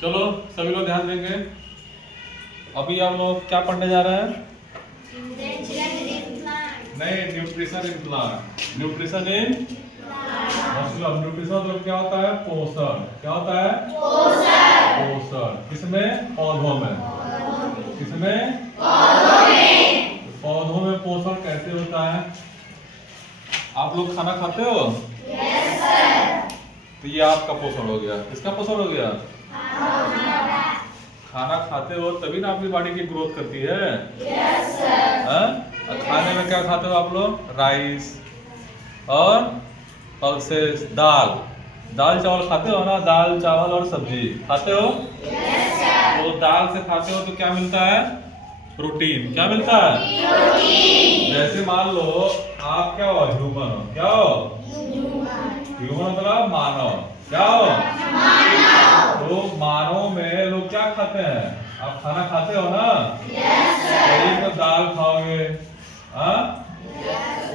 चलो सभी लोग ध्यान देंगे। अभी हम लोग क्या पढ़ने जा रहे हैं? नहीं, nutrition in plant. Nutrition in मतलब न्यूट्रिशन तो क्या होता है? पोषण। क्या होता है? पोषण। किसमें? पौधों में। किसमें? पौधों में पोषण कैसे होता है? आप लोग खाना खाते हो? Yes sir. तो ये आपका पोषण हो गया। किसका पोषण हो गया? खाना खाते हो तभी ना आपकी बॉडी की ग्रोथ करती है। Yes sir. खाने में क्या खाते हो आप लोग? राइस और से दाल चावल खाते हो ना? दाल चावल और सब्जी खाते हो? Yes sir. तो दाल से खाते हो तो क्या मिलता है? प्रोटीन। क्या मिलता है? प्रोटीन। जैसे मान लो आप क्या हो? ह्यूमन हो। क्या हो? ह्यूमन मतलब मानव। क्या हो? तो मानव में लोग क्या खाते हैं? आप खाना खाते हो ना? Yes sir. तो दाल खाओगे, हाँ?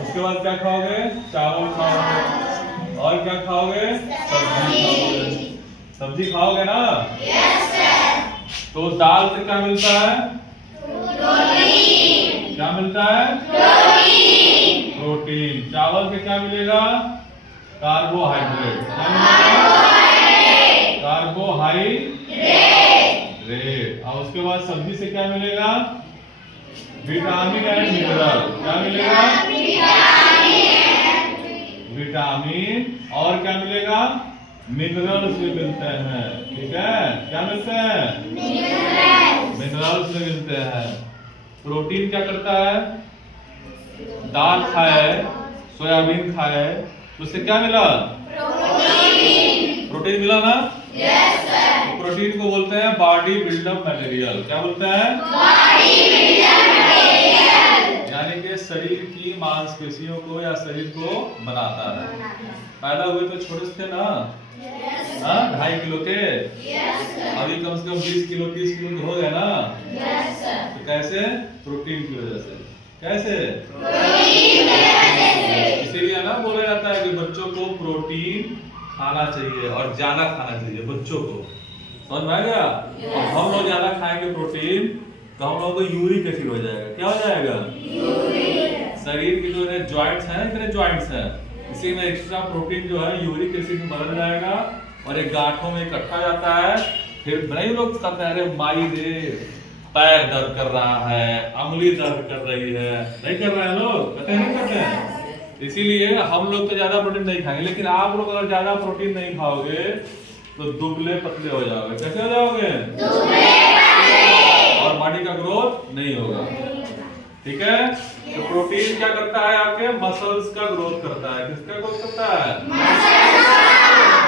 उसके बाद क्या खाओगे? चावल खाओगे। और क्या खाओगे? सब्जी खाओगे। सब्जी खाओगे ना? Yes sir. तो दाल से क्या मिलता है? प्रोटीन। क्या मिलता है? प्रोटीन। प्रोटीन। चावल से क्या मिलेगा? कार्बोहाइड्रेट। क्या मिलेगा? कार्बोहाइड्रेट। और उसके बाद सब्जी से क्या मिलेगा? Vitamin and mineral. क्या मिलेगा? विटामिन। और क्या मिलेगा? मिनरल्स भी मिलते हैं। ठीक है, क्या मिलते हैं? मिनरल्स भी मिलते हैं। प्रोटीन क्या करता है? दाल खाए, सोयाबीन खाए, उससे क्या मिला? प्रोटीन मिला ना? Yes sir. प्रोटीन को बोलते हैं बॉडी बिल्डअप मटेरियल। क्या बोलते हैं? Body build up material. यानी कि शरीर की मांसपेशियों को या शरीर को बनाता है। पैदा हुए तो छोटे थे ना? हाँ, 2.5 किलो के। अभी कम से कम 20 किलो 30 किलो के हो गए ना? तो कैसे? प्रोटीन की वजह से। कैसे? इसीलिए ना बोला जाता है कि बच्चों को प्रोटीन खाना चाहिए और ज्यादा खाना चाहिए बच्चों को। समझ में आ गया? और हम लोग ज्यादा खाएंगे प्रोटीन तो हम लोगों को यूरिक एसिड हो जाएगा। क्या हो जाएगा? शरीर की जो ज्वाइंट्स हैं, इतने ज्वाइंट्स हैं, इसी में एक्स्ट्रा प्रोटीन जो है यूरिक एसिड में बदल जाएगा और एक गांठों में इकट्ठा जाता है। फिर बड़े लोग कहते हैं अरे माई रे पैर दर्द कर रहा है, अंगुली दर्द कर रही है। नहीं कर रहे हैं लोग? कहते हैं नहीं करते हैं। इसीलिए हम लोग तो ज्यादा प्रोटीन नहीं खाएंगे, लेकिन आप लोग अगर ज्यादा प्रोटीन नहीं खाओगे तो दुबले पतले हो जाओगे। कैसे हो जाओगे? दुबले पतले। और बॉडी का ग्रोथ नहीं होगा। ठीक है? तो प्रोटीन क्या करता है? आपके मसल्स का ग्रोथ करता है। किसका ग्रोथ करता है? मसल्स का।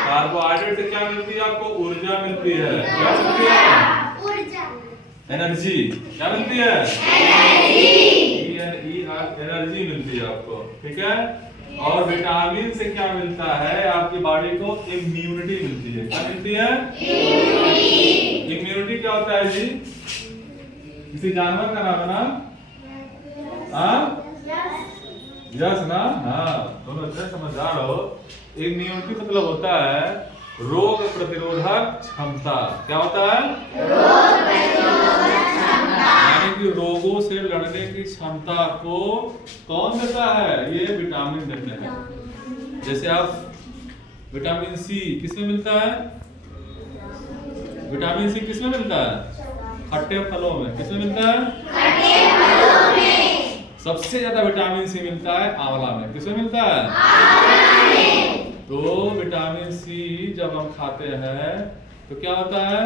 कार्बोहाइड्रेट से क्या मिलती है आपको? ऊर्जा मिलती है। क्या मिलती है? ऊर्जा। एनर्जी। क्या मिलती है? एनर्जी मिलती है आपको। ठीक है? और विटामिन से क्या मिलता है? आपकी बॉडी को इम्यूनिटी मिलती है। क्या मिलती है? इम्यूनिटी क्या होता है जी? किसी जानवर का नाम है ना? यस ना? हाँ, दोनों अच्छे समझदार हो। इम्यूनिटी मतलब होता है रोग प्रतिरोधक क्षमता। क्या होता है? रोग प्रतिरोधक क्षमता। यानी कि रोगों से लड़ने की क्षमता को कौन देता है? ये विटामिन देते हैं। जैसे आप विटामिन सी किसमें मिलता है? विटामिन सी किसमें मिलता है? खट्टे फलों में। किसमें मिलता है? खट्टे फलों में। सबसे ज्यादा विटामिन सी मिलता है आंवला में। किसमें मिलता है? आंवला में। तो विटामिन सी जब हम खाते हैं तो क्या होता है?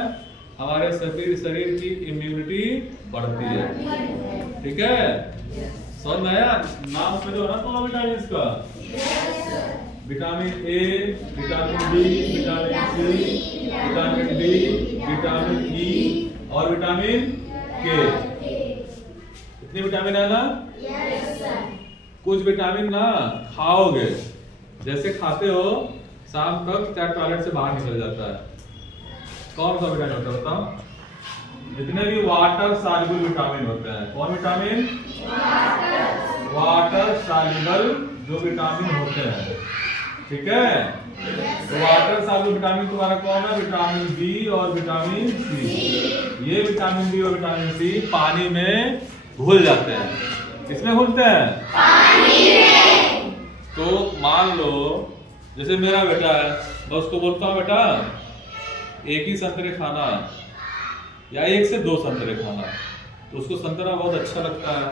हमारे शरीर की इम्यूनिटी बढ़ती है। ठीक है? समझ में आया? नाम समझो ना दोनों विटामिन का? Vitamin A, vitamin B, vitamin C, vitamin D, vitamin E और विटामिन के। इतने विटामिन है ना? Yes sir. कुछ विटामिन ना खाओगे, जैसे खाते हो शाम तक क्या टॉयलेट से बाहर निकल जाता है। कौन सा विटामिन होता है बताओ? जितने भी वाटर सॉल्युबल विटामिन होते हैं। कौन विटामिन? वाटर सॉल्युबल जो विटामिन होते हैं। ठीक है? तो वाटर सॉल्युबल विटामिन तुम्हारा कौन है? विटामिन बी और विटामिन सी। ये विटामिन बी और विटामिन सी पानी में घुल जाते हैं। किसमें घुलते हैं? पानी में। तो मान लो जैसे मेरा बेटा है, मैं उसको बोलता हूँ बेटा एक ही संतरे खाना या 1 से 2 संतरे खाना, तो उसको संतरा बहुत अच्छा लगता है,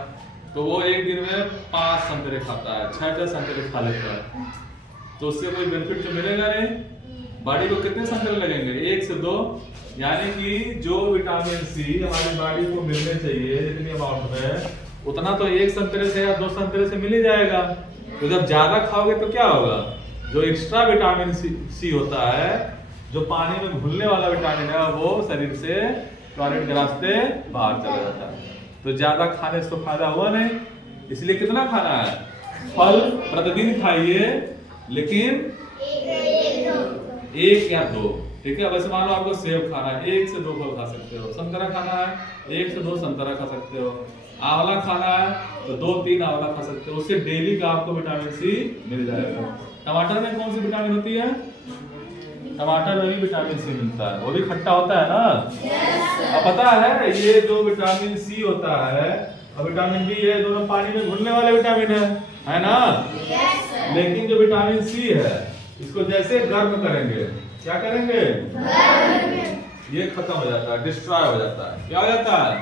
तो वो एक दिन में 5 संतरे खाता है, 6 संतरे खा लेता है। तो उससे कोई बेनिफिट तो मिलेगा नहीं। बॉडी को कितने संतरे लगेंगे? 1 से 2। यानी कि जो विटामिन सी हमारी बॉडी को मिलने चाहिए जितनी अमाउंट में, उतना तो 1 संतरे से या 2 संतरे से मिल ही जाएगा। तो जब ज्यादा खाओगे तो क्या होगा? जो एक्स्ट्रा विटामिन सी होता है, जो पानी में घुलने वाला विटामिन है, वो शरीर से टॉयलेट के रास्ते बाहर चला जाता है। तो ज्यादा खाने से तो फायदा हुआ नहीं। इसलिए कितना खाना है? फल प्रतिदिन खाइए, लेकिन 1 या 2। ठीक है, वैसे मान लो आपको सेब खाना है, 1 से 2 फल खा सकते हो। संतरा खाना है, 1 से 2 संतरा खा सकते हो। आंवला खाना है तो 2-3 आंवला खा सकते हो। उससे डेली का आपको विटामिन सी मिल जाएगा। टमाटर में कौन सी विटामिन होती है? टमाटर में भी विटामिन सी मिलता है, वो भी खट्टा होता है ना। अब पता है ये जो विटामिन सी होता है और विटामिन बी है, दोनों पानी में घुलने वाले विटामिन है ना? लेकिन जो विटामिन सी है, इसको जैसे गर्म करेंगे, क्या करेंगे? ये खत्म हो जाता है, डिस्ट्रॉय हो जाता है। क्या हो जाता है?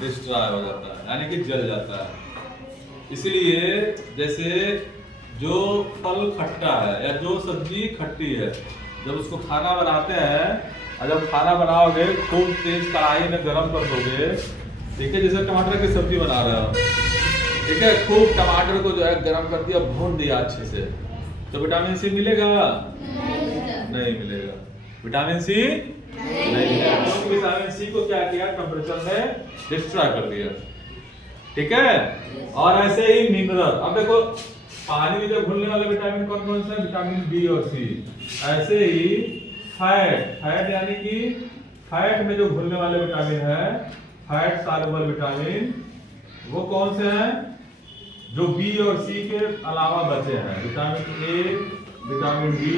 डिस्ट्रॉय हो जाता है, यानी कि जल जाता है। इसलिए जैसे जो फल खट्टा है या जो सब्जी खट्टी है, जब उसको खाना बनाते हैं, और जब खाना बनाओगे खूब तेज कढ़ाई में गरम कर दोगे, ठीक है, जैसे टमाटर की सब्जी बना रहे हो, ठीक है, खूब टमाटर को जो है गरम कर दिया, भून दिया अच्छे से, तो विटामिन सी मिलेगा? नहीं मिलेगा। विटामिन सी नहीं मिलेगा, क्योंकि विटामिन सी को क्या किया? टेम्परेचर में डिस्ट्रॉय कर दिया। ठीक है, और ऐसे ही मिनरल। अब देखो पानी में जो घुलने वाले विटामिन कौन कौन से हैं? विटामिन बी और सी। ऐसे ही फैट यानी कि फैट में जो घुलने वाले विटामिन है, फैट सॉल्युबल विटामिन, वो कौन से हैं? जो बी और सी के अलावा बचे हैं, vitamin A, vitamin D,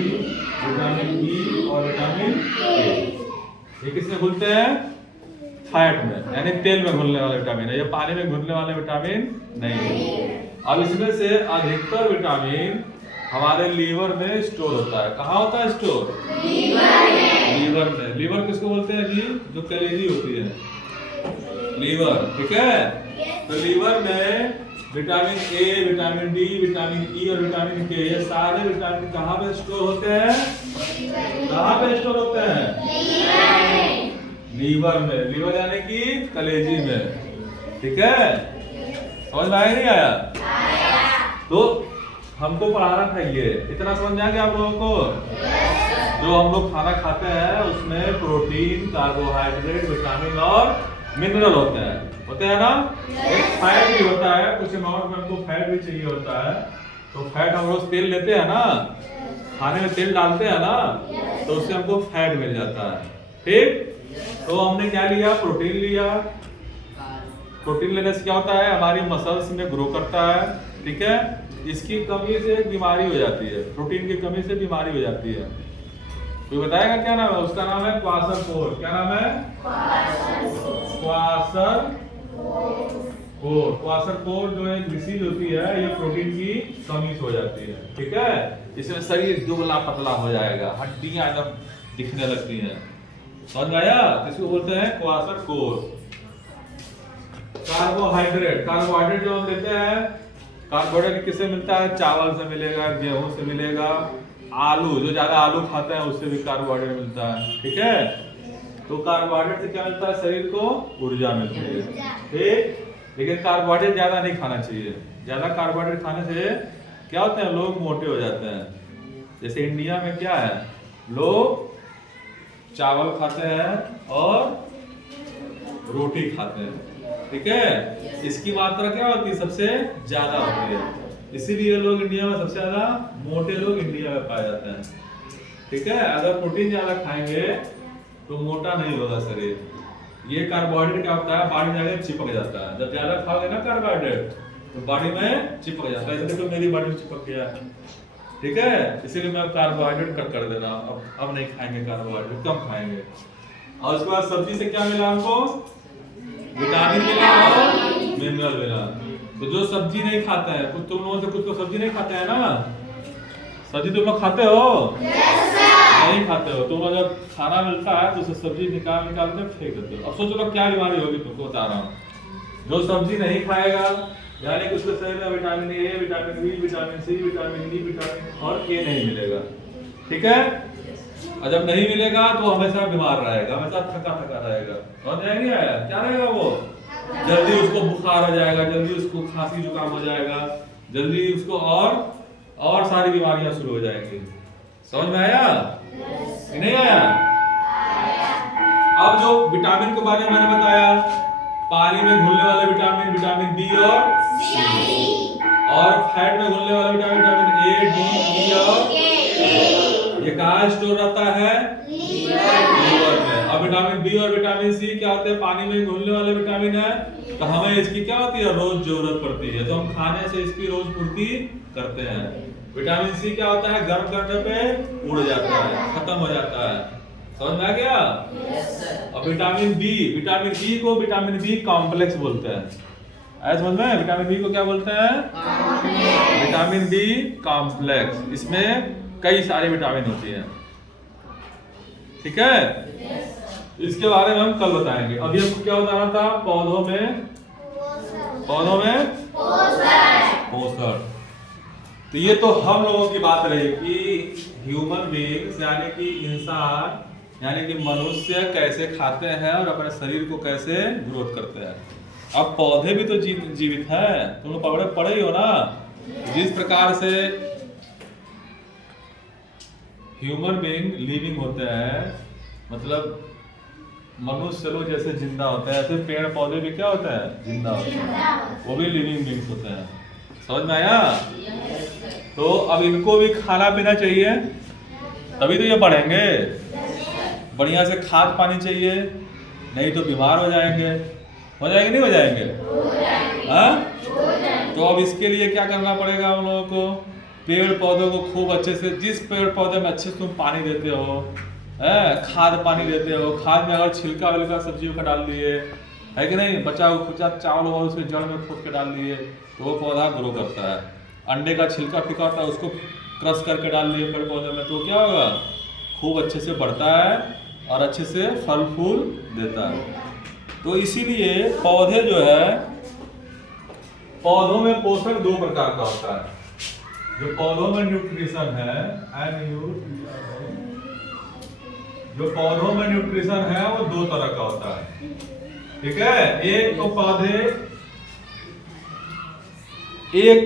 vitamin E और विटामिन ए। ये किसमें घुलते हैं? फैट में, यानी तेल में घुलने वाले विटामिन है। ये पानी में घुलने वाले विटामिन नहीं है। अब इसमें से अधिकतर विटामिन हमारे लीवर में स्टोर होता है। कहाँ होता है स्टोर? लीवर में। लीवर किसको बोलते हैं जी? जो कलेजी होती है, लीवर। ठीक है, तो लीवर में vitamin A, vitamin D, vitamin E और विटामिन के, ये सारे विटामिन कहाँ पे स्टोर होते हैं? कहाँ पे स्टोर होते हैं? लीवर में। लीवर यानी कि कलेजी में। ठीक है, समझ में आया नहीं आया? तो हमको पढ़ाना था ये, इतना समझ में आ गया आप लोगों को? जो हम लोग खाना खाते हैं उसमें प्रोटीन, कार्बोहाइड्रेट, विटामिन और मिनरल होते हैं ना? एक फैट भी होता है, कुछ अमाउंट में हमको फैट भी चाहिए होता है। तो फैट हम रोज तेल लेते हैं ना, खाने में तेल डालते हैं ना, तो उससे हमको फैट मिल जाता है। ठीक, तो हमने क्या लिया? प्रोटीन लिया। प्रोटीन लेने से क्या होता है? हमारी मसल्स में ग्रो करता है। ठीक है, इसकी कमी से बीमारी हो जाती है, प्रोटीन की कमी से बीमारी हो जाती है। कोई बताएगा क्या नाम है? उसका नाम है क्वासरकोर। क्या नाम है? क्वासरकोर जो एक डिसीज होती है, ये प्रोटीन की कमी से हो जाती है। ठीक है, इसमें शरीर दुबला पतला हो जाएगा, हड्डियां एकदम दिखने लगती हैं। समझ आया? किसको बोलते हैं? क्वासरकोर। कार्बोहाइड्रेट, कार्बोहाइड्रेट जो हम लेते हैं, कार्बोहाइड्रेट किससे मिलता है? चावल से मिलेगा, गेहूं से मिलेगा, आलू, जो ज्यादा आलू खाते हैं उससे भी कार्बोहाइड्रेट मिलता है। ठीक है, तो कार्बोहाइड्रेट से क्या मिलता है? शरीर को ऊर्जा मिलती है। ठीक, लेकिन कार्बोहाइड्रेट ज्यादा नहीं खाना चाहिए। ज्यादा कार्बोहाइड्रेट खाने से क्या होता है? लोग मोटे हो जाते हैं। जैसे इंडिया में क्या है, लोग चावल खाते हैं और रोटी खाते हैं। ठीक है, इसकी मात्रा क्या होती है? सबसे ज्यादा होती है। इसीलिए लोग इंडिया में सबसे ज्यादा मोटे लोग इंडिया में पाए जाते हैं। ठीक है, अगर प्रोटीन ज्यादा खाएंगे तो मोटा नहीं होगा शरीर। ये कार्बोहाइड्रेट क्या होता है? बॉडी में चिपक जाता है। जब ज्यादा खाओगे ना कार्बोहाइड्रेट, तो बॉडी में चिपक जाता है। देखो मेरी बॉडी में चिपक गया है। ठीक है, इसीलिए मैं कार्बोहाइड्रेट कट कर दे रहा हूँ। अब नहीं खाएंगे कार्बोहाइड्रेट, कम खाएंगे। और उसके बाद सब्जी से क्या मिला हमको? विटामिन मिला और मिनरल मिला। तो जो सब्जी नहीं खाता है, कुछ तुम लोगों से कुछ तो सब्जी नहीं खाते हैं ना? सब्जी तुम लोग खाते हो? नहीं खाते हो। तुम लोग जब खाना मिलता है तो उसे सब्जी निकाल के फेंक देते हो। अब सोचो लोग क्या बीमारी होगी, तुमको बता रहा हूँ। जो सब्जी नहीं खाएगा यानी कि उसके शरीर में vitamin A, vitamin B, vitamin C, vitamin D, vitamin और ए नहीं मिलेगा। ठीक है, और जब नहीं मिलेगा तो हमेशा बीमार रहेगा, हमेशा थका थका रहेगा। समझ आएगी? क्या रहेगा वो? जल्दी उसको बुखार हो जाएगा, जल्दी उसको खांसी जुकाम हो जाएगा, जल्दी उसको और सारी बीमारियां शुरू हो जाएंगी। समझ में आया? नहीं आया? अब जो विटामिन के बारे में मैंने बताया, पानी में घुलने वाले विटामिन, विटामिन बी और सी, और फैट में घुलने वाले विटामिन, विटामिन ए, डी, ई और के। ये कहाँ स्टोर रहता है? लीवर में। अब विटामिन बी और विटामिन सी क्या होते हैं? पानी में घुलने वाले विटामिन है, तो हमें इसकी क्या होती है? रोज जरूरत पड़ती है, तो हम खाने से इसकी रोज पूर्ति करते हैं। विटामिन सी क्या होता है? गर्म करने पे उड़ जाता है, खत्म हो जाता है। समझ में आ गया? और विटामिन बी को विटामिन बी कॉम्प्लेक्स बोलते हैं। ऐसा समझ में? विटामिन बी को क्या बोलते हैं? Vitamin B complex. इसमें कई सारे विटामिन होती हैं। ठीक है, इसके बारे में हम कल बताएंगे। अभी हमको क्या बताना था? पौधों में पोषण। तो ये तो हम लोगों की बात रही कि ह्यूमन बीइंग्स यानी कि इंसान यानी कि मनुष्य कैसे खाते हैं और अपने शरीर को कैसे ग्रोथ करते हैं। अब पौधे भी तो जीवित हैं, तुम लोग पढ़े ही हो ना। जिस प्रकार से ह्यूमन बीइंग लिविंग होते हैं, मतलब मनुष्य लोग जैसे जिंदा होते हैं, ऐसे पेड़ पौधे भी क्या होते हैं? जिंदा होते हैं, वो भी लिविंग बीइंग्स होते हैं। समझ में आया? तो अब इनको भी खाना पीना चाहिए, तभी तो ये बढ़ेंगे। बढ़िया से खाद पानी चाहिए, नहीं तो बीमार हो जाएंगे। हो जाएंगे नहीं हो जाएंगे? हाँ? तो अब इसके लिए क्या करना पड़ेगा हम लोगों को? पेड़ पौधों को खूब अच्छे से, जिस पेड़ पौधे में अच्छे से तुम पानी देते हो, खाद पानी देते हो, खाद में अगर छिलका विलका सब्जियों का डाल दिए, है कि नहीं, बचा हुआ खुचा चावल और उसके जड़ में खोद के डाल दिए, तो वो पौधा ग्रो करता है। अंडे का छिलका फिका होता है, उसको क्रश करके डाल दिए पेड़ पौधे में, तो क्या होगा? खूब अच्छे से बढ़ता है और अच्छे से फल फूल देता है। तो इसीलिए पौधे जो है, पौधों में पोषण दो प्रकार का होता है। जो पौधों में न्यूट्रिशन है, जो पौधों में न्यूट्रिशन है वो दो तरह का होता है। ठीक है, एक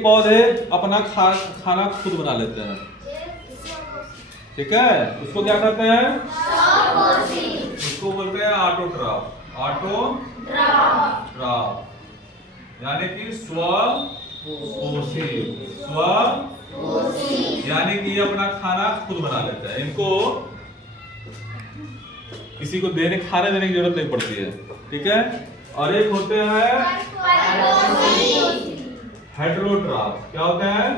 पौधे अपना खाना खुद बना लेते हैं। ठीक है, उसको क्या कहते हैं? उसको बोलते हैं ऑटोट्रॉफ। यानी कि स्वपोषी। यानी कि ये अपना खाना खुद बना लेते हैं, इनको किसी को खाने देने की जरूरत नहीं पड़ती है। ठीक है, और एक होते हैं हेटेरोट्रॉफ। क्या होते हैं?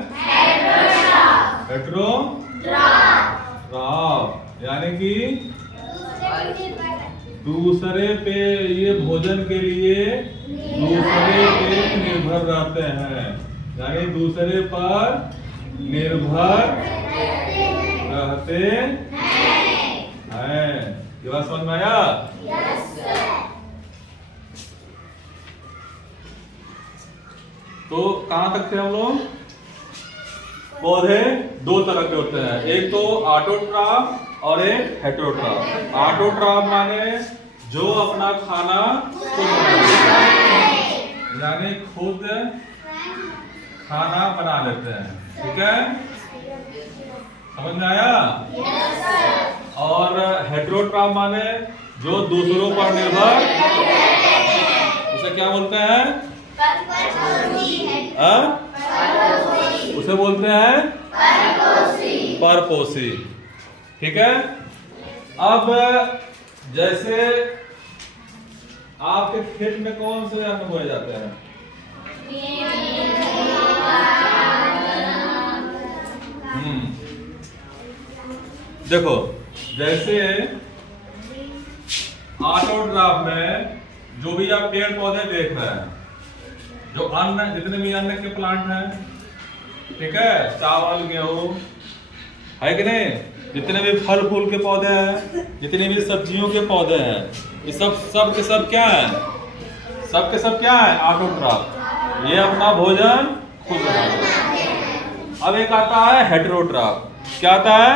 हेटेरोट्रॉफ यानी कि दूसरे पे, ये भोजन के लिए दूसरे पे निर्भर रहते हैं, यानी दूसरे पर निर्भर रहते हैं। ये बात समझ में आया? तो कहां तक थे हम लोग? पौधे दो तरह के होते हैं, एक तो ऑटोट्रॉफ और एक हेटेरोट्रॉफ। ऑटोट्रॉफ माने जो अपना खाना खुद यानी खुद खाना बना लेते हैं। ठीक है, समझ में आया? और हेटेरोट्रॉफ माने जो दूसरों पर निर्भर, उसे क्या बोलते हैं? उसे बोलते हैं परपोषी। ठीक है, अब जैसे आपके खेत में कौन से अन्न बोए जाते हैं? देखो जैसे ऑटोट्रॉफ में जो भी आप पेड़ पौधे देख रहे हैं, जो अन्न, जितने भी अन्न के प्लांट हैं, ठीक है, चावल गेहूं है कि नहीं, जितने भी फल फूल के पौधे हैं, जितने भी सब्जियों के पौधे हैं, ये सब के सब क्या है, सब के सब क्या है, ऑटोट्रॉफ। ये अपना भोजन खुद बनाते हैं। अब एक आता है हेटेरोट्रॉफ। क्या आता है?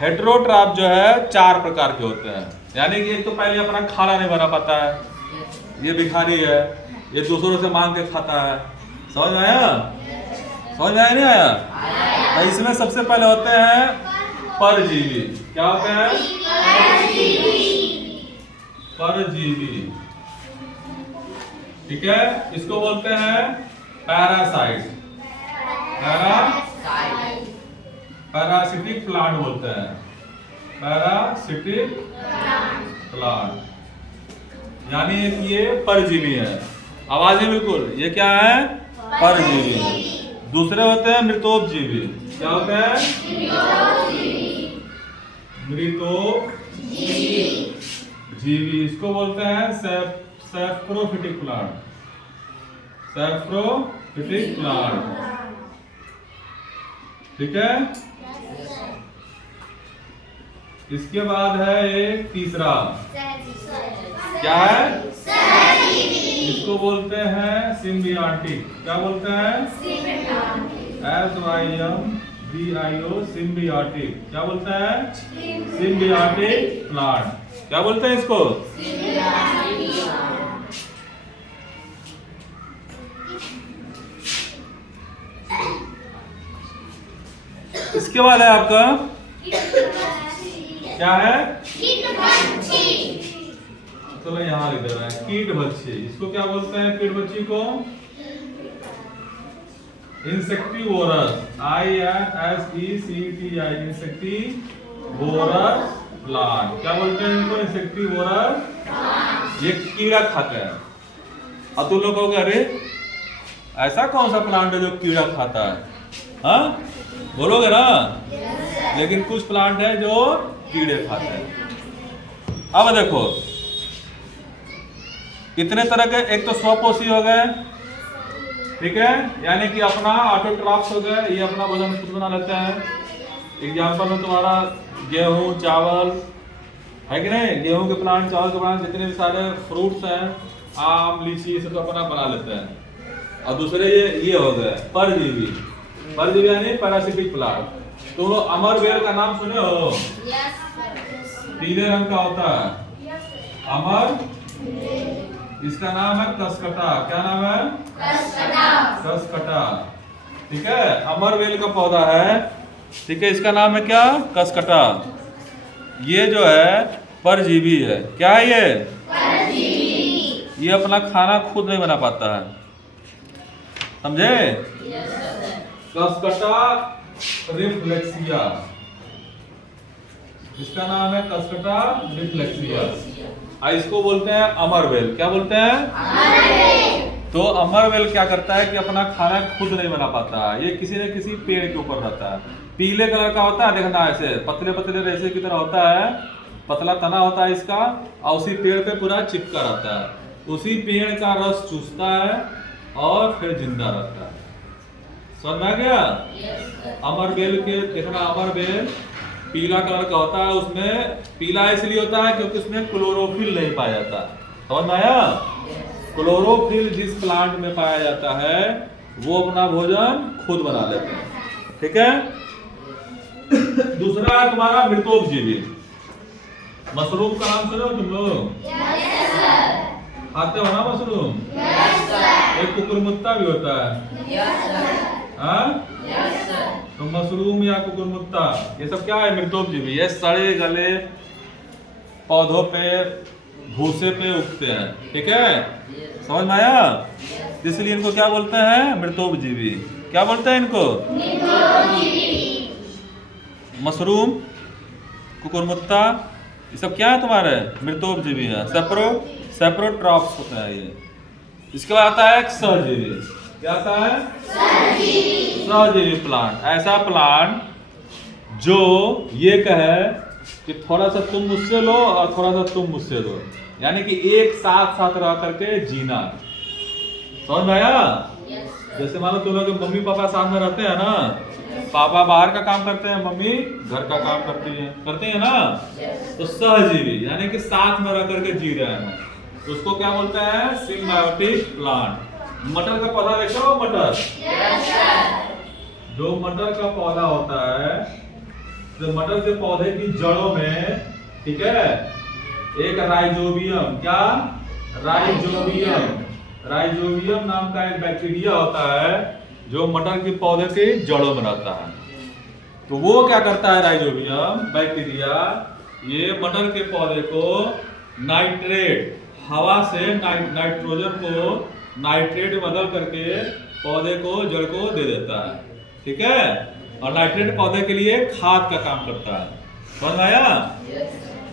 हेटेरोट्रॉफ जो है 4 प्रकार के होते हैं। यानी कि एक तो पहले अपना खाना नहीं बना पाता है, ये भिखारी है, ये दूसरों से मांग के खाता है। समझ में आया? समझ में आया नहीं आया? तो इसमें सबसे पहले होते हैं परजीवी। क्या होते हैं? परजीवी। ठीक है, इसको बोलते हैं पैरासाइट। पैरासिटिक प्लांट बोलते हैं। पैरासिटिक प्लांट यानी ये परजीवी है। आवाज है बिल्कुल, ये क्या है? परजीवी है। दूसरे होते हैं मृतोपजीवी। क्या होते हैं? मृतोपजीवी। इसको बोलते हैं सैप्रोफिटिक प्लांट। सैप्रोफिटिक प्लांट, ठीक है। इसके बाद है एक तीसरा, क्या है? इसको बोलते हैं सिम्बियोटिक। क्या बोलते हैं? SYMBIO, symbiotic. क्या बोलते हैं? Symbiotic plant. क्या बोलते हैं इसको? इसके बाद है आपका क्या है? चलो यहाँ लिख दे रहे हैं, कीट बच्ची। इसको क्या बोलते हैं? कीट बच्ची को इंसेक्टिवोरस। INSECTI, insectivorous plant. क्या बोलते हैं इनको? इंसेक्टिवोरस। ये कीड़ा खाते हैं। अब तुम लोग कहोगे अरे ऐसा कौन सा प्लांट है जो कीड़ा खाता है? हाँ बोलोगे ना? लेकिन कुछ प्लांट है जो कीड़े खाते हैं। अब देखो कितने तरह के, एक तो स्वपोषी हो गए, ठीक है, यानी कि अपना ऑटोट्रॉफ्स हो गए, ये अपना भोजन खुद बना लेते हैं। एग्जाम्पल में तुम्हारा गेहूं, चावल है कि नहीं, गेहूं के प्लांट, चावल के प्लांट, जितने भी सारे फ्रूट्स हैं, आम, लीची, ये सब अपना बना लेते हैं। और दूसरे ये हो गए परजीवी। परजीवी यानी पैरासिटिक प्लांट। तुम लोग अमरवेल का नाम सुने हो? पीले रंग का होता है अमर। इसका नाम है कसकटा। क्या नाम है? कसकटा। ठीक है, अमरवेल का पौधा है, ठीक है, इसका नाम है क्या? कसकटा। ये जो है परजीवी है। क्या है ये? परजीवी। ये अपना खाना खुद नहीं बना पाता है, समझे? कसकटा रिफ्लेक्सिया, इसका नाम है कसकटा रिफ्लेक्सिया। इसको बोलते हैं अमरवेल। क्या बोलते हैं? अमरवेल। तो अमरवेल क्या करता है कि अपना खाना खुद नहीं बना पाता है। ये किसी न किसी पेड़ के ऊपर रहता है। पीले कलर का होता है, देखना ऐसे पतले पतले रेशे की तरह होता है, पतला तना होता है इसका, और उसी पेड़ पे पूरा चिपका रहता है। उसी पेड़ का रस चूसता है और फिर जिंदा रहता है। समझ में आ गया? अमरवेल के देखना, अमरवेल पीला कलर का होता है। उसमें पीला इसलिए होता है क्योंकि उसमें क्लोरोफिल नहीं पाया जाता। समझ में आया? क्लोरोफिल जिस प्लांट में पाया जाता है वो अपना भोजन खुद बना लेते हैं, ठीक है। दूसरा तुम्हारा मृतोपजीवी। मशरूम का नाम सुने हो तुम लोग? खाते हो ना मशरूम? एक कुकुरमुत्ता भी होता है। तो मशरूम या कुकुरमुत्ता ये सब क्या है? मृतोपजीवी। ये सड़े गले पौधों पे, भूसे पे उगते हैं, ठीक है। समझ में आया? इसलिए इनको क्या बोलते हैं? मृतोपजीवी। क्या बोलते हैं इनको? मशरूम, कुकुरमुत्ता, ये सब क्या है तुम्हारे? मृतोपजीवी है। सेप्रोट्रॉप्स होता है ये। इसके बाद आता है सहजीवी। क्या आता है? सहजीवी प्लांट। ऐसा प्लांट जो ये कहे कि थोड़ा सा तुम मुझसे लो और थोड़ा सा तुम मुझसे लो, यानी कि एक साथ साथ रह करके जीना। समझ में आया? जैसे मान लो तुम लोग मम्मी पापा साथ में रहते हैं ना, पापा बाहर का काम करते हैं, मम्मी घर का काम करती है ना, तो सहजीवी यानी कि साथ में रह करके जी रहे हैं, तो उसको क्या बोलते हैं? Symbiotic plant. मटर का पौधा देखो, मटर, जो मटर का पौधा होता है, जो मटर के पौधे की जड़ों में, ठीक है, एक राइजोबियम, क्या? राइजोबियम नाम का एक बैक्टीरिया होता है जो मटर के पौधे के जड़ों में रहता है। तो वो क्या करता है? राइजोबियम बैक्टीरिया ये मटर के पौधे को नाइट्रेट, हवा से नाइट्रोजन को नाइट्रेट में बदल करके पौधे को, जड़ को दे देता है, ठीक है। और नाइट्रेट पौधे के लिए खाद का काम करता है। समझ आया?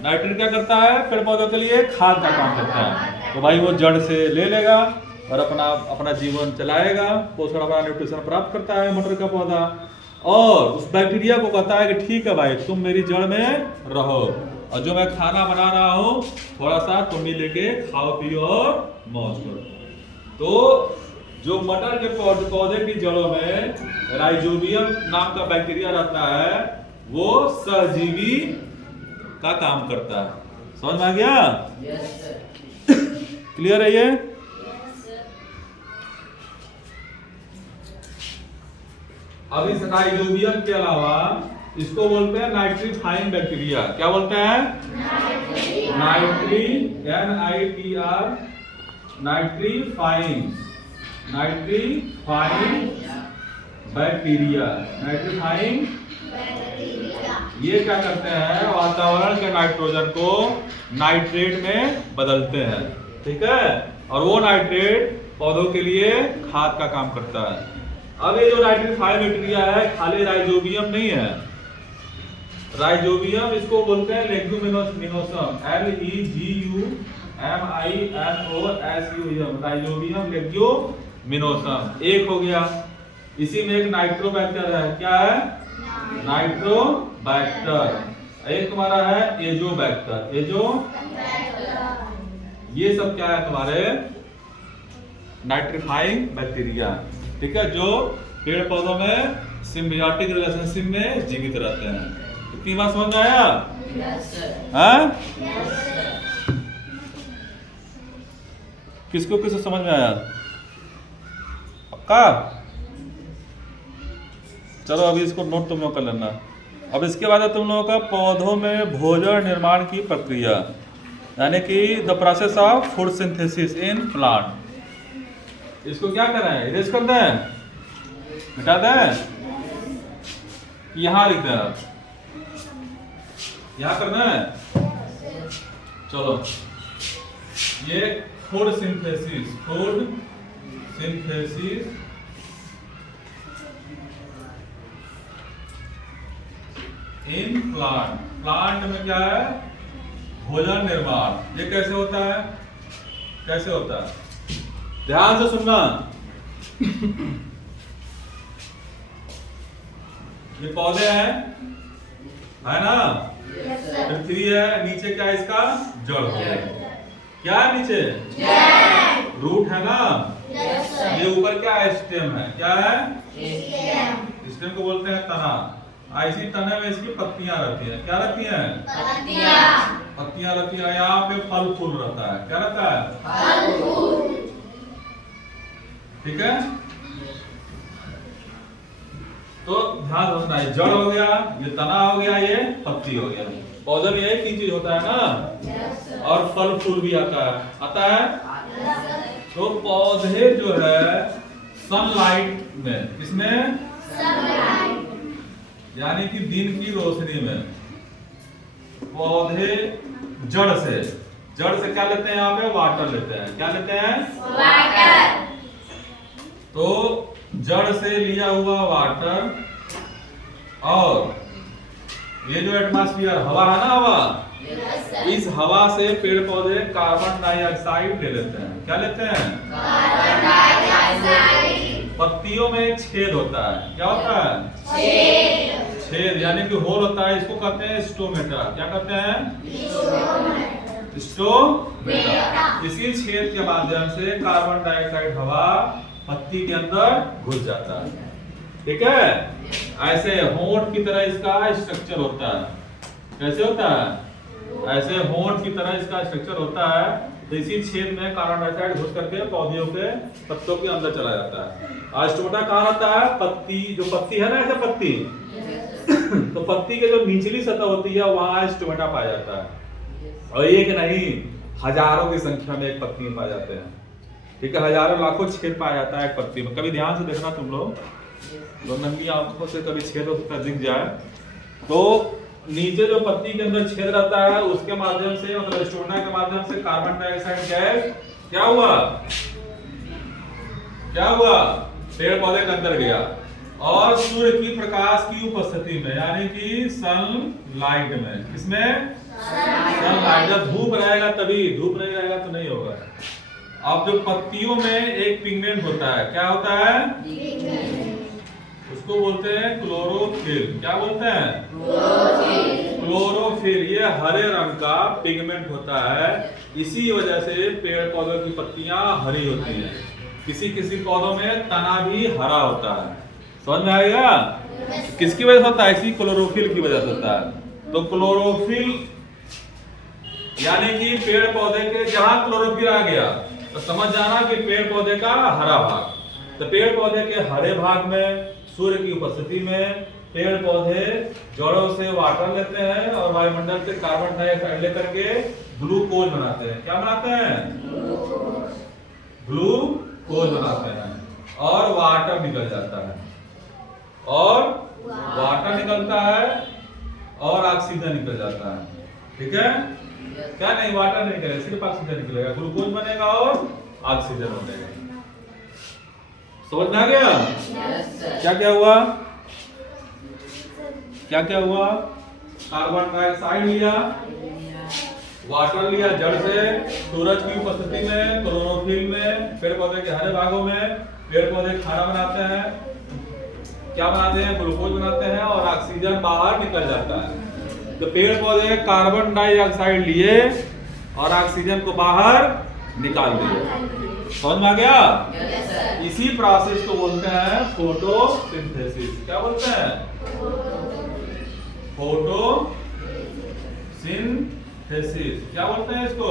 नाइट्रेट क्या करता है? पेड़ पौधों के लिए खाद का काम करता है। तो भाई वो जड़ से ले लेगा और अपना जीवन चलाएगा, पोषण, अपना न्यूट्रिशन प्राप्त करता है मटर का पौधा, और उस बैक्टीरिया को कहता है कि ठीक है भाई, तुम मेरी जड़ में रहो, और जो मैं खाना बना रहा हूँ थोड़ा सा तुम भी लेके खाओ पियो और मौज करो। तो जो मटर के पौधे की जड़ों में राइजोबियम नाम का बैक्टीरिया रहता है, वो सहजीवी का काम करता है। समझ में आ गया? क्लियर है ये? अब इस राइजोबियम के अलावा इसको बोलते हैं नाइट्रीफाइंग बैक्टीरिया। क्या बोलते हैं? Nitrifying bacteria. ये क्या करते हैं? वातावरण के नाइट्रोजन को नाइट्रेट में बदलते हैं, ठीक है, और वो नाइट्रेट पौधों के लिए खाद का काम करता है। अब ये जो नाइट्रीफाइंग बैक्टीरिया है, खाली राइजोबियम नहीं है, राइजोबियम इसको बोलते हैं लेग्यूमिनोसम, LEGUMINOSUM, राइजोबियम लेग्यूमिनोसम। एक हो गया। इसी में एक नाइट्रोबैक्टर है। क्या है? नाइट्रोबैक्टर। एक तुम्हारा है एजोबैक्टर। ये सब क्या है? तुम्हारे नाइट्रीफाइंग बैक्टीरिया, ठीक है, जो पेड़ पौधों में सिम्बियोटिक रिलेशनशिप में जीवित रहते हैं। इतनी बात समझ में आया? किसको समझ में आया? पक्का? चलो अभी इसको नोट तुम लोग कर लेना। अब इसके बाद तुम लोगों का पौधों में भोजन निर्माण की प्रक्रिया, यानी कि the process of food synthesis in plant. इसको क्या कर रहे हैं? इरेज कर दें, मिटा दें, यहां लिख दें, यहां करना है। चलो, ये फूड सिंथेसिस इन प्लांट में क्या है? भोजन निर्माण। ये कैसे होता है? ध्यान से सुनना। ये पौधे हैं, है ना? पृथ्वी है, नीचे क्या है इसका? जड़ है। क्या है नीचे? रूट है ना? ये ऊपर क्या है? स्टेम है। क्या है? स्टेम को बोलते हैं तना। ऐसी तने में इसकी पत्तियां रहती हैं। क्या रहती हैं? पत्तियां रहती हैं। यहाँ पे फल फूल रहता है। क्या रहता है? ठीक है। तो ध्यान रखना है, जड़ हो गया, ये तना हो गया, ये पत्ती हो गया। पौधे में एक ही चीज होता है ना, और फल फूल भी आता है। तो पौधे जो है सनलाइट में, किसमें? यानी कि दिन की रोशनी में पौधे जड़ से क्या लेते हैं? यहाँ पे वाटर लेते हैं। क्या लेते हैं? वाटर। तो जड़ से लिया हुआ वाटर, और ये जो एटमॉस्फेयर हवा है ना, हवा, इस हवा से पेड़ पौधे कार्बन डाइऑक्साइड ले लेते हैं। क्या लेते हैं? Carbon dioxide. पत्तियों में एक छेद होता है। क्या होता है? छेद यानी कि होल होता है, इसको कहते हैं स्टोमेटा। क्या कहते हैं? स्टोमेटा। इसी छेद के माध्यम से कार्बन डाइऑक्साइड हवा पत्ती के अंदर घुस जाता है। ठीक है, ऐसे होंठ की तरह इसका स्ट्रक्चर होता है। कैसे होता है? ऐसे होंठ की तरह इसका स्ट्रक्चर होता है। तो इसी छेद में कार्बन डाइऑक्साइड घुस करके पौधों के पत्तों के अंदर चला जाता है। और स्टोमेटा कहाँ रहता है? पत्ती, जो पत्ती है ना, ऐसे पत्ती तो पत्ती के जो निचली सतह होती है वहां स्टोमेटा पाया जाता है। और एक नहीं, हजारों की संख्या में एक पत्ती में पाए जाते हैं। ठीक है, हजारों लाखों छेद पाया जाता है एक पत्ती में। कभी ध्यान से देखना तुम लोग नंगी आंखों से कभी छेद होता दिख जाए तो नीचे जो पत्ती के अंदर छेद रहता है उसके माध्यम से, मतलब स्टोमेटा के माध्यम से कार्बन डाइऑक्साइड गैस क्या हुआ पेड़ पौधे के अंदर गया। और सूर्य की प्रकाश की उपस्थिति में, यानी कि सनलाइट में, किसमें? सनलाइट। जब धूप रहेगा तभी, धूप नहीं रहेगा तो नहीं होगा। अब जो पत्तियों में एक पिगमेंट होता है, क्या होता है? उसको बोलते हैं क्लोरोफिल। क्या बोलते हैं? क्लोरोफिल। ये हरे रंग का पिगमेंट होता है। इसी वजह से पेड़ पौधों की पत्तियां हरी होती हैं। किसी किसी पौधों में तना भी हरा होता है। समझ में आएगा? किसकी वजह से होता है? इसी क्लोरोफिल की वजह से होता है। तो क्लोरोफिल यानी कि पेड़ पौधे के जहां क्लोरोफिल आ गया तो समझ जाना कि पेड़ पौधे का हरा भाग। तो पेड़ पौधे के हरे भाग में सूर्य की उपस्थिति में पेड़ पौधे जड़ों से वाटर लेते हैं और वायुमंडल से कार्बन डाइऑक्साइड लेकर के ग्लूकोज बनाते हैं। क्या बनाते हैं? ग्लूकोज बनाते हैं और वाटर निकल जाता है। और वाटर निकलता है और ऑक्सीजन निकल जाता है। ठीक है, क्या नहीं, वाटर नहीं निकलेगा, सिर्फ ऑक्सीजन निकलेगा। ग्लूकोज बनेगा और ऑक्सीजन बनेगा। समझ में आ गया? क्या क्या हुआ? क्या क्या हुआ? कार्बन डाइऑक्साइड लिया, वाटर लिया जड़ से, सूरज की उपस्थिति में, क्लोरोफिल में, पेड़ पौधे के हरे भागों में पेड़ पौधे खाना बनाते हैं। क्या बनाते हैं? ग्लूकोज बनाते हैं और ऑक्सीजन बाहर निकल जाता है। तो पेड़ पौधे कार्बन डाइऑक्साइड लिए और ऑक्सीजन को बाहर निकाल दिए। समझ में आ गया? इसी प्रोसेस को बोलते हैं फोटोसिंथेसिस। क्या बोलते हैं? फोटोसिंथेसिस। क्या बोलते हैं इसको?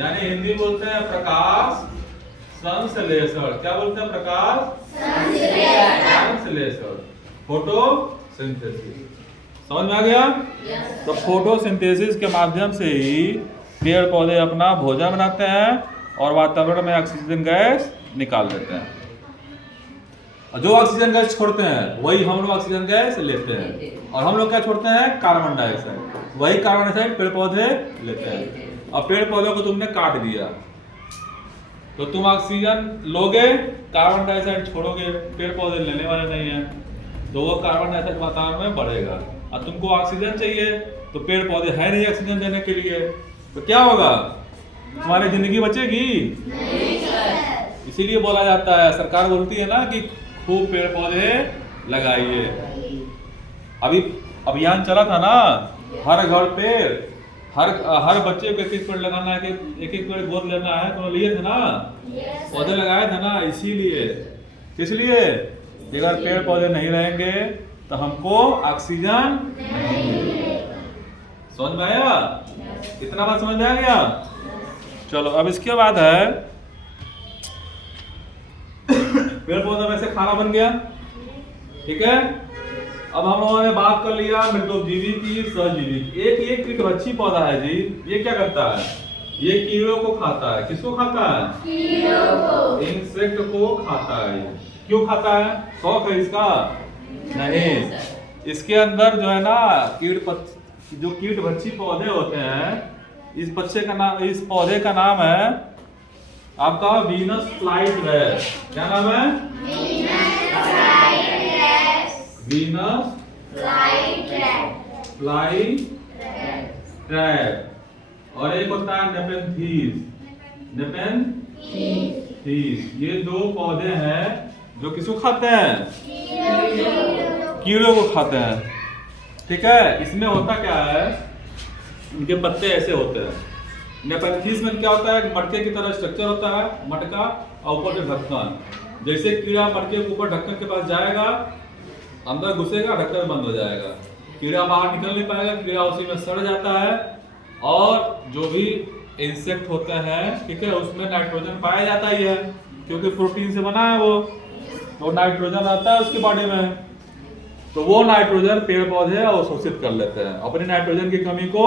यानी हिंदी बोलते हैं प्रकाश संश्लेषण। क्या बोलते हैं? प्रकाश संश्लेषण, फोटोसिंथेसिस। समझ में आ गया? तो फोटोसिंथेसिस के माध्यम से ही पेड़ पौधे अपना भोजन बनाते हैं और वातावरण में ऑक्सीजन गैस निकाल देते हैं। जो ऑक्सीजन गैस छोड़ते हैं वही हम लोग ऑक्सीजन गैस लेते हैं। और हम लोग क्या छोड़ते हैं? Carbon dioxide. वही कार्बन डाइऑक्साइड पेड़ पौधे लेते हैं। और पेड़ पौधों को तुमने काट दिया तो तुम ऑक्सीजन लोगे, कार्बन डाइऑक्साइड छोड़ोगे। पेड़ पौधे लेने वाले नहीं है तो वो कार्बन डाइऑक्साइड वातावरण में बढ़ेगा। और तुमको ऑक्सीजन चाहिए तो पेड़ पौधे है नहीं ऑक्सीजन देने के लिए, तो क्या होगा? तुम्हारी जिंदगी बचेगी नहीं। इसीलिए बोला जाता है, सरकार बोलती है ना कि खूब पेड़ पौधे लगाइए। अभी अभियान चला था ना, हर घर पे हर बच्चे को एक पेड़ लगाना है, एक पेड़ गोद लेना है। तो लिए थे ना, पौधे लगाए थे ना। इसीलिए, किस लिए? अगर पेड़ पौधे नहीं रहेंगे तो हमको ऑक्सीजन नहीं मिलेगा। समझ में आया? इतना बात समझ में आ गया? चलो, अब इसके बाद है पेड़ पौधों में से खाना बन गया। ठीक है, अब हम लोगों ने बात कर लिया मृतोपजीवी की, सहजीवी की। एक कीटभक्षी पौधा है जी, ये क्या करता है? ये कीड़ों को खाता है। किसको खाता है? कीड़ों को, इंसेक्ट को खाता है। क्यों खाता है? शौक है इसका? नहीं, इसके अंदर जो है ना जो कीटभक्षी पौधे होते हैं, इस पौधे का नाम है आपका वीनस फ्लाईट्रैप। क्या नाम है? Venus flytrap. और एक होता है नेपेंथीज। ये दो पौधे हैं जो किसको खाते हैं? कीड़ों को खाते हैं। ठीक है, इसमें होता क्या है, इनके पत्ते ऐसे होते हैं। नेपेंथिस में क्या होता है, मटके की तरह स्ट्रक्चर होता है, मटका और ऊपर से ढक्कन। जैसे कीड़ा मटके के ऊपर ढक्कन के पास जाएगा, अंदर घुसेगा, ढक्कन बंद हो जाएगा, कीड़ा बाहर निकल नहीं पाएगा, कीड़ा उसी में सड़ जाता है। और जो भी इंसेक्ट होते हैं, ठीक है, उसमें नाइट्रोजन पाया जाता ही है, क्योंकि प्रोटीन से बना है वो, तो नाइट्रोजन आता है उसके बॉडी में। तो वो नाइट्रोजन पेड़ पौधे अवशोषित कर लेते हैं अपनी नाइट्रोजन की कमी को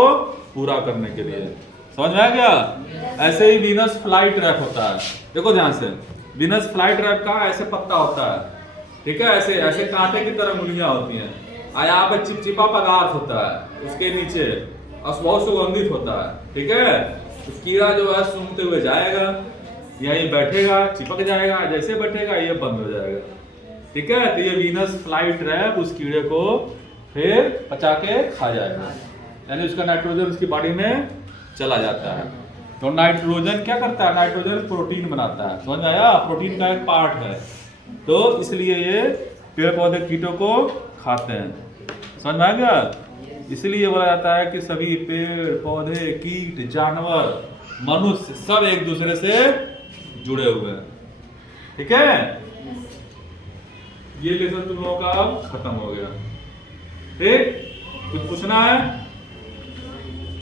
पूरा करने के लिए। समझ में आ गया? ऐसे ही वीनस फ्लाई ट्रैप होता है, देखो ध्यान से, वीनस फ्लाई ट्रैप का ऐसे पत्ता होता है, ठीक है, ऐसे ऐसे कांटे की तरह मुलियां होती हैं, और यहाँ पे चिपचिपा पदार्थ होता है उसके नीचे, और बहुत सुगंधित होता है। ठीक है, तो कीड़ा जो है सूंघते हुए जाएगा, यहीं बैठेगा, चिपक जाएगा, जैसे बैठेगा ये बंद हो जाएगा। ठीक है, तो ये वीनस फ्लाई ट्रैप उस कीड़े को फिर पचा के खा जाएगा, यानी उसका नाइट्रोजन उसकी बॉडी में चला जाता है। तो नाइट्रोजन क्या करता है, नाइट्रोजन प्रोटीन बनाता है। समझ आया? प्रोटीन का एक पार्ट है, तो इसलिए ये पेड़ पौधे कीटों को खाते हैं। समझ में आ गया? इसलिए बोला जाता है कि सभी पेड़ पौधे, कीट, जानवर, मनुष्य सब एक दूसरे से जुड़े हुए हैं। ठीक है, ये लेसन तुम लोगों का अब खत्म हो गया। ठीक, कुछ पूछना है?